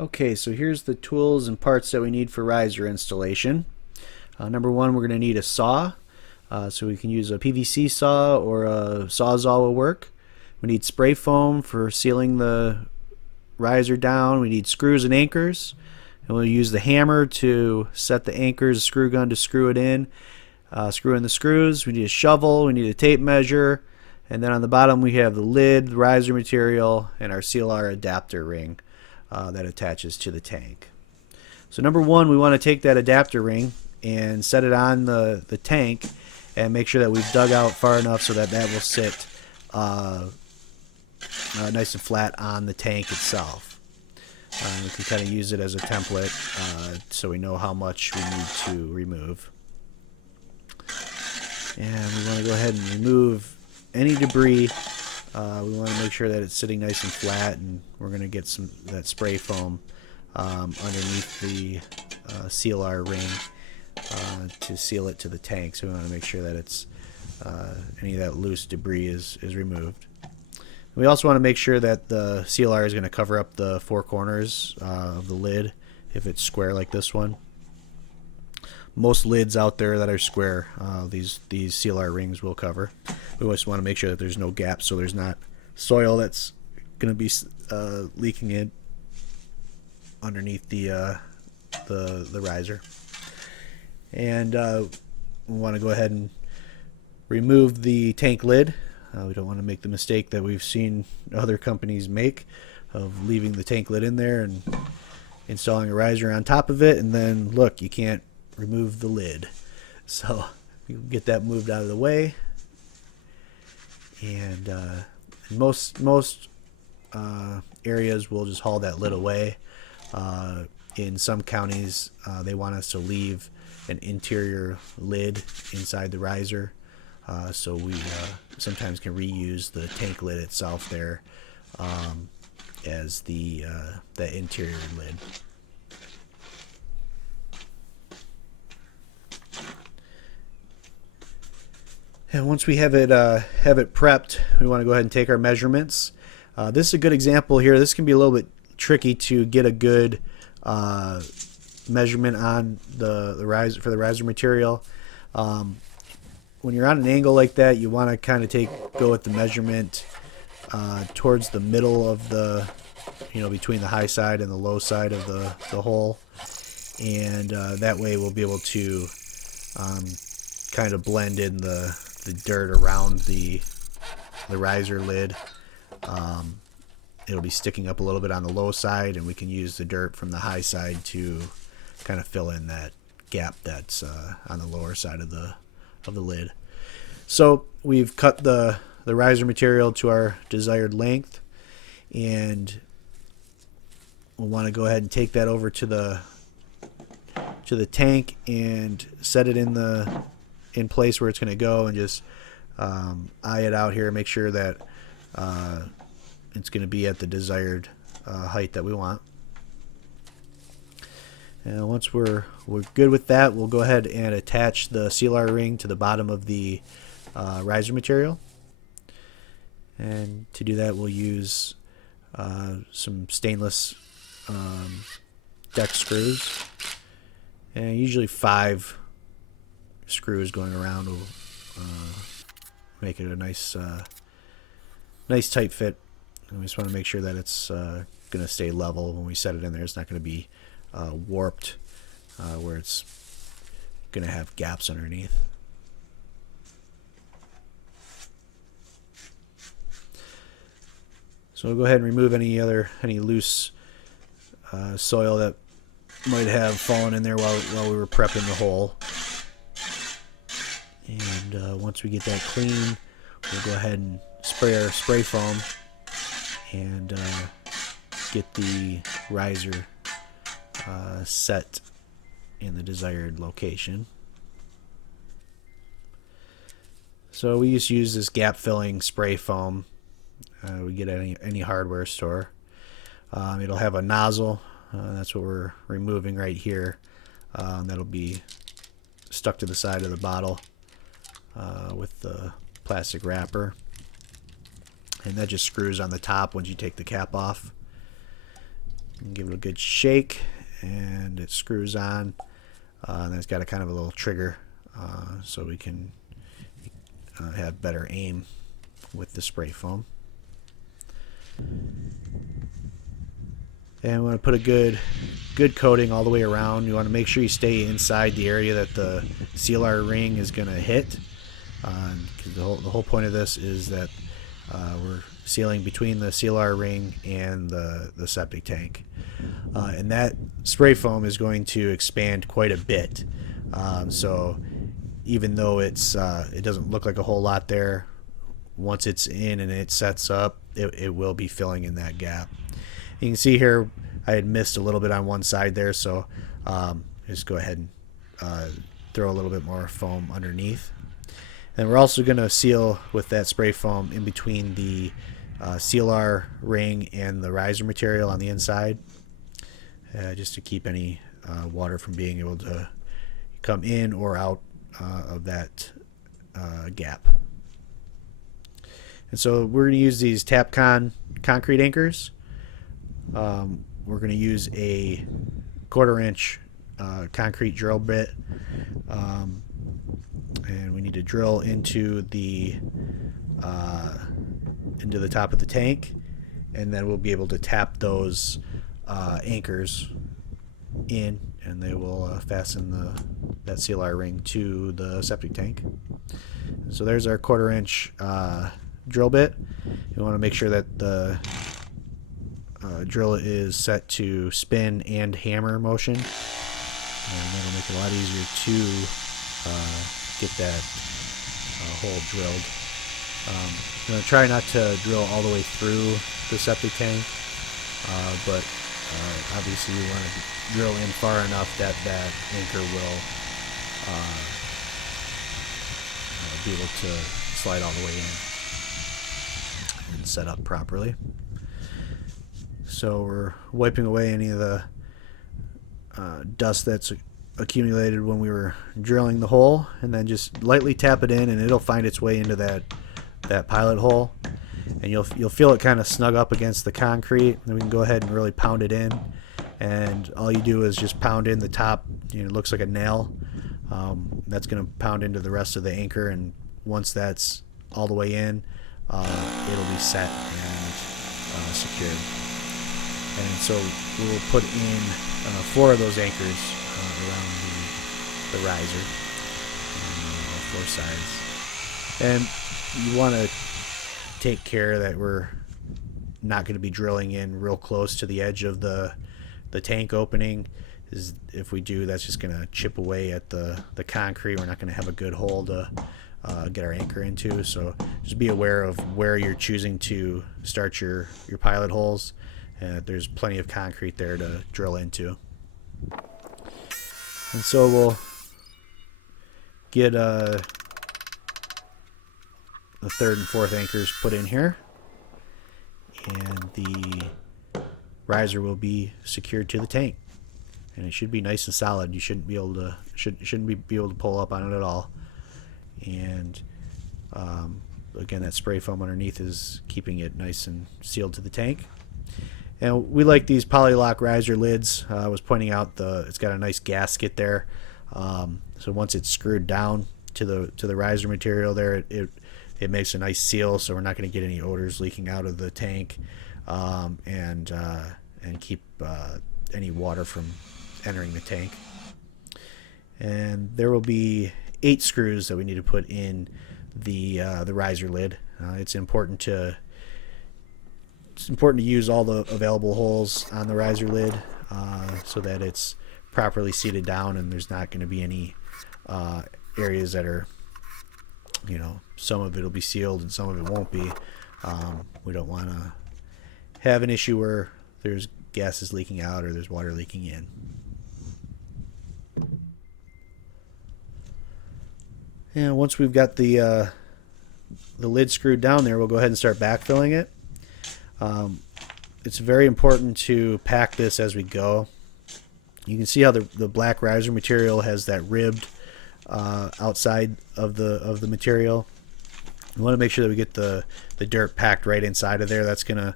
Okay, so here's the tools and parts that we need for riser installation. Number one, we're going to need a saw. So we can use a PVC saw or a Sawzall will work. We need spray foam for sealing the riser down. We need screws and anchors. And we'll use the hammer to set the anchors, screw gun to screw it in. Screw in the screws. We need a shovel. We need a tape measure. And then on the bottom we have the lid, the riser material, and our CLR adapter ring that attaches to the tank. So number one, we want to take that adapter ring and set it on the tank and make sure that we've dug out far enough so that that will sit nice and flat on the tank itself. We can kind of use it as a template so we know how much we need to remove. And we want to go ahead and remove any debris. We want to make sure that it's sitting nice and flat, and we're going to get some that spray foam underneath the CLR ring to seal it to the tank. So we want to make sure that it's any of that loose debris is removed. We also want to make sure that the CLR is going to cover up the four corners of the lid if it's square like this one. Most lids out there that are square, these CLR rings will cover. We always want to make sure that there's no gaps so there's not soil that's going to be leaking in underneath the riser. And we want to go ahead and remove the tank lid. We don't want to make the mistake that we've seen other companies make of leaving the tank lid in there and installing a riser on top of it, and then look, you can't remove the lid. So you get that moved out of the way. And most areas will just haul that lid away. In some counties, they want us to leave an interior lid inside the riser. So we sometimes can reuse the tank lid itself there as the interior lid. And once we have it prepped, we want to go ahead and take our measurements. This is a good example here. This can be a little bit tricky to get a good measurement on the riser for the riser material. When you're on an angle like that, you want to kind of go with the measurement towards the middle of the, between the high side and the low side of the hole, and that way we'll be able to kind of blend in the dirt around the riser lid. It'll be sticking up a little bit on the low side, and we can use the dirt from the high side to kind of fill in that gap that's on the lower side of the lid. So we've cut the riser material to our desired length, and we'll want to go ahead and take that over to the tank and set it in place where it's going to go, and just eye it out here, make sure that it's going to be at the desired height that we want. And once we're good with that, we'll go ahead and attach the CLR ring to the bottom of the riser material. And to do that, we'll use some stainless deck screws, and usually 5 screws going around will make it a nice tight fit. And we just want to make sure that it's going to stay level when we set it in there. It's not going to be warped where it's going to have gaps underneath. So we'll go ahead and remove any loose soil that might have fallen in there while we were prepping the hole. And once we get that clean, we'll go ahead and spray our spray foam and get the riser set in the desired location. So we just use this gap filling spray foam we get at any hardware store. It'll have a nozzle. That's what we're removing right here. That'll be stuck to the side of the bottle with the plastic wrapper, and that just screws on the top once you take the cap off. Give it a good shake, and it screws on. And then it's got a kind of a little trigger, so we can have better aim with the spray foam. And we want to put a good coating all the way around. You want to make sure you stay inside the area that the sealer ring is going to hit. Because the whole point of this is that we're sealing between the sealer ring and the septic tank. And that spray foam is going to expand quite a bit. So even though it doesn't look like a whole lot there, once it's in and it sets up, it will be filling in that gap. You can see here I had missed a little bit on one side there, so just go ahead and throw a little bit more foam underneath. And we're also going to seal with that spray foam in between the sealer ring and the riser material on the inside, just to keep any water from being able to come in or out of that gap. And so we're going to use these Tapcon concrete anchors. We're going to use a 1/4 inch concrete drill bit, and we need to drill into the top of the tank, and then we'll be able to tap those anchors in, and they will fasten that sealer ring to the septic tank. So there's our 1/4 inch drill bit. We want to make sure that the drill is set to spin and hammer motion, and that'll make it a lot easier to get that hole drilled. I'm going to try not to drill all the way through the septic tank, but obviously you want to drill in far enough that that anchor will be able to slide all the way in and set up properly. So we're wiping away any of the dust that's accumulated when we were drilling the hole, and then just lightly tap it in, and it'll find its way into that pilot hole. And you'll feel it kind of snug up against the concrete. Then we can go ahead and really pound it in. And all you do is just pound in the top. It looks like a nail. That's going to pound into the rest of the anchor, and once that's all the way in, it'll be set and secured. And so we'll put in 4 of those anchors around the riser on all 4 sides. And you want to take care that we're not going to be drilling in real close to the edge of the tank opening. If we do, that's just going to chip away at the concrete. We're not going to have a good hole to get our anchor into. So just be aware of where you're choosing to start your pilot holes. There's plenty of concrete there to drill into. And so we'll get the 3rd and 4th anchors put in here, and the riser will be secured to the tank, and it should be nice and solid. You shouldn't be able to pull up on it at all. And again, that spray foam underneath is keeping it nice and sealed to the tank. And we like these Polylock riser lids. I was pointing out it's got a nice gasket there. So once it's screwed down to the riser material there, it makes a nice seal, so we're not going to get any odors leaking out of the tank, and keep any water from entering the tank. And there will be 8 screws that we need to put in the riser lid. It's important to use all the available holes on the riser lid so that it's properly seated down, and there's not going to be any areas that are, some of it will be sealed and some of it won't be. We don't want to have an issue where there's gases leaking out or there's water leaking in. And once we've got the lid screwed down there, we'll go ahead and start backfilling it. It's very important to pack this as we go. You can see how the black riser material has that ribbed outside of the material. We want to make sure that we get the dirt packed right inside of there. That's going to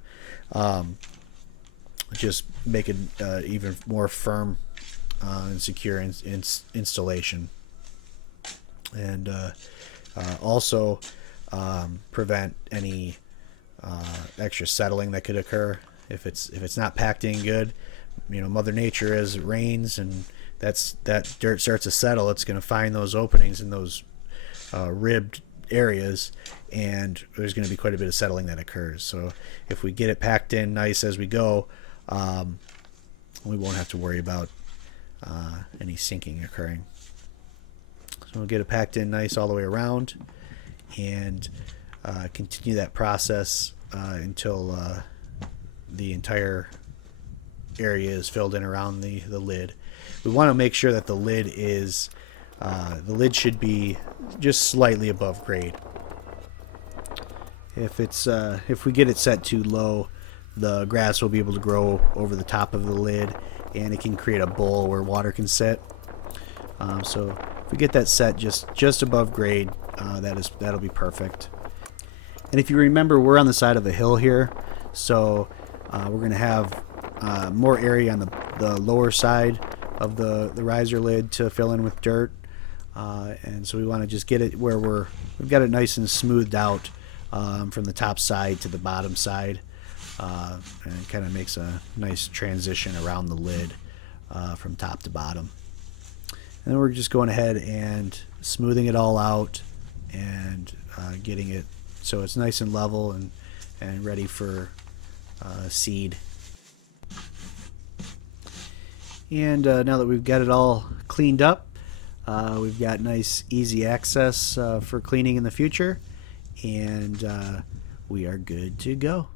just make it even more firm and secure installation. And also prevent any extra settling that could occur if it's not packed in good. Mother Nature, as it rains and that dirt starts to settle, it's going to find those openings in those ribbed areas, and there's going to be quite a bit of settling that occurs. So if we get it packed in nice as we go, we won't have to worry about any sinking occurring. So we'll get it packed in nice all the way around, and continue that process until the entire area is filled in around the lid. We want to make sure that the lid should be just slightly above grade. If we get it set too low, the grass will be able to grow over the top of the lid, and it can create a bowl where water can sit. So if we get that set just above grade, that'll be perfect. And if you remember, we're on the side of the hill here, so we're going to have more area on the lower side of the riser lid to fill in with dirt, and so we want to just get it where we've got it nice and smoothed out from the top side to the bottom side, and it kind of makes a nice transition around the lid from top to bottom. And then we're just going ahead and smoothing it all out and getting it so it's nice and level and ready for seed. And now that we've got it all cleaned up, we've got nice easy access for cleaning in the future, and we are good to go.